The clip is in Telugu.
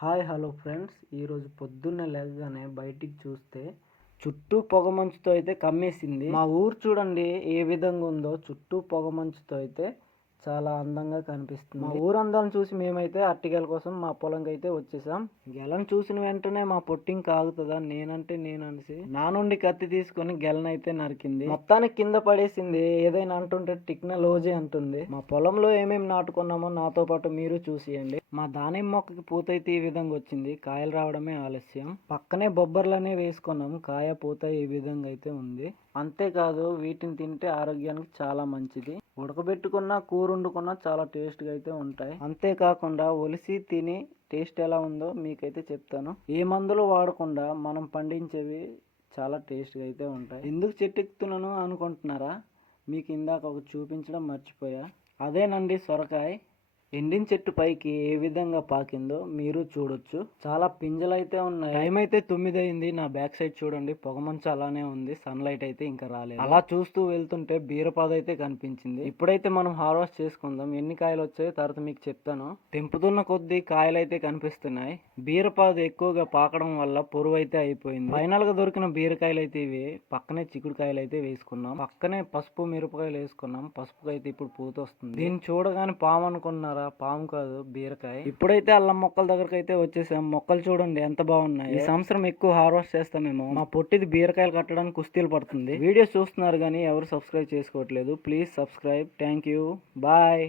హాయ్ హలో ఫ్రెండ్స్, ఈరోజు పొద్దున్నే లేవగానే బయటికి చూస్తే చుట్టూ పొగమంచుతో అయితే కమ్మేసింది. మా ఊరు చూడండి ఏ విధంగా ఉందో, చుట్టూ పొగమంచుతో అయితే చాలా అందంగా కనిపిస్తుంది. మా ఊరు అందాన్ని చూసి మేమైతే అరటిగెల కోసం మా పొలంకి అయితే వచ్చేసాం. గెలను చూసిన వెంటనే మా పొట్టింక ఆగుతుందా, నేనంటే నేననేసి నా నుండి కత్తి తీసుకొని గెలనైతే నరికింది. మొత్తానికి కింద పడేసింది. ఏదైనా అంటుంటే టెక్నాలజీ అంటుంది. మా పొలంలో ఏమేమి నాటుకున్నామో నాతో పాటు మీరు చూసియండి. మా దానిమ్మ మొక్కకి పూతైతే ఈ విధంగా వచ్చింది, కాయలు రావడమే ఆలస్యం. పక్కనే బొబ్బర్లనే వేసుకున్నాం, కాయ పూత ఈ విధంగా అయితే ఉంది. అంతేకాదు వీటిని తింటే ఆరోగ్యానికి చాలా మంచిది. ఉడకబెట్టుకున్న కూర వండుకున్న చాలా టేస్ట్గా అయితే ఉంటాయి. అంతేకాకుండా ఒలిసి తిని టేస్ట్ ఎలా ఉందో మీకైతే చెప్తాను. ఏ మందులు వాడకుండా మనం పండించేవి చాలా టేస్ట్గా అయితే ఉంటాయి. ఎందుకు చెట్టెక్కుతున్నాను అనుకుంటున్నారా? మీకు ఇందాక ఒక చూపించడం మర్చిపోయా. అదేనండి సొరకాయ. ఎండిన చెట్టు పైకి ఏ విధంగా పాకిందో మీరు చూడొచ్చు. చాలా పింజలు అయితే ఉన్నాయి. టైం అయితే 9 అయింది. నా బ్యాక్ సైడ్ చూడండి, పొగమంచు అలానే ఉంది. సన్ లైట్ అయితే ఇంకా రాలేదు. అలా చూస్తూ వెళ్తుంటే బీరపాదు అయితే కనిపించింది. ఇప్పుడైతే మనం హార్వెస్ట్ చేసుకుందాం. ఎన్ని కాయలు వచ్చాయో తర్వాత మీకు చెప్తాను. తెంపుతున్న కొద్దీ కాయలు అయితే కనిపిస్తున్నాయి. బీరపాదు ఎక్కువగా పాకడం వల్ల పొరువు అయితే అయిపోయింది. ఫైనల్ గా దొరికిన బీరకాయలు అయితే ఇవి. పక్కనే చిక్కుడుకాయలు అయితే వేసుకున్నాం. పక్కనే పసుపు మిరపకాయలు వేసుకున్నాం. పసుపు అయితే ఇప్పుడు పూత వస్తుంది. దీన్ని చూడగానే పాము అనుకున్నారు. పాము కాదు, బీరకాయ. ఇప్పుడైతే అల్లం మొక్కల దగ్గరకు అయితే వచ్చేసాం. మొక్కలు చూడండి ఎంత బాగున్నాయి. ఈ సంవత్సరం ఎక్కువ హార్వెస్ట్ చేస్తామేమో. మా పొట్టిది బీరకాయలు కట్టడానికి కుస్తీలు పడుతుంది. వీడియోస్ చూస్తున్నారు కానీ ఎవరు సబ్స్క్రైబ్ చేసుకోవట్లేదు. Please subscribe. Thank you. Bye.